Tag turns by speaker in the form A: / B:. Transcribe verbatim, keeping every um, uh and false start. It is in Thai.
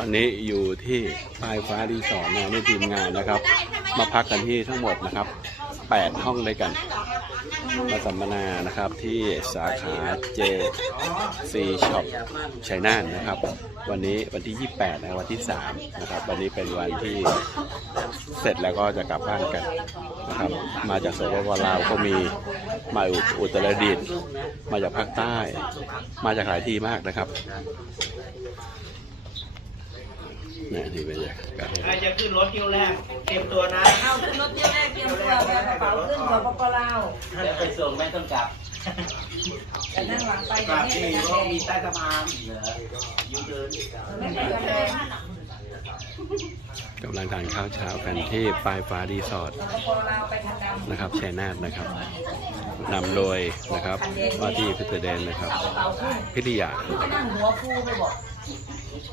A: อนนี้อยู่ที่ปลายฟ้ารีสอร์ทนะนี่ทีมงานนะครับมาพักกันที่ทั้งหมดนะครับแปดห้องด้วยกันมาสัมมนานะครับที่สาขา เจ ซี Shop ชัยนาทนะครับวันนี้วันที่ยี่สิบแปดนะวันที่สามนะครับวันนี้เป็นวันที่เสร็จแล้วก็จะกลับบ้านกันนะครับมาจากสปป.ลาวก็มีมาอุตรดิตถ์มาจากภาคใต้มาจากหลายที่มากนะครับนี่ที่เป็นอย่างใครจะขึ้นรถเที่ยวแรกเตรียมตัวนะเอาขึ้นรถเที่ยวแรกเตรียมตัวกระเป๋าขึ้นสปป.ลาวเดี๋ยวไปส่งไม่ต้องกลับแต่นั่งหลังไปกลับที่ก็มีใต้สะพานเหรอยูเดินกำลังทานข้าวเช้ากันที่ปลายฟ้ารีสอร์ทนะครับชัยนาทนะครับนำโดยนะครับว่าที่พิเศษนะครับพิทยา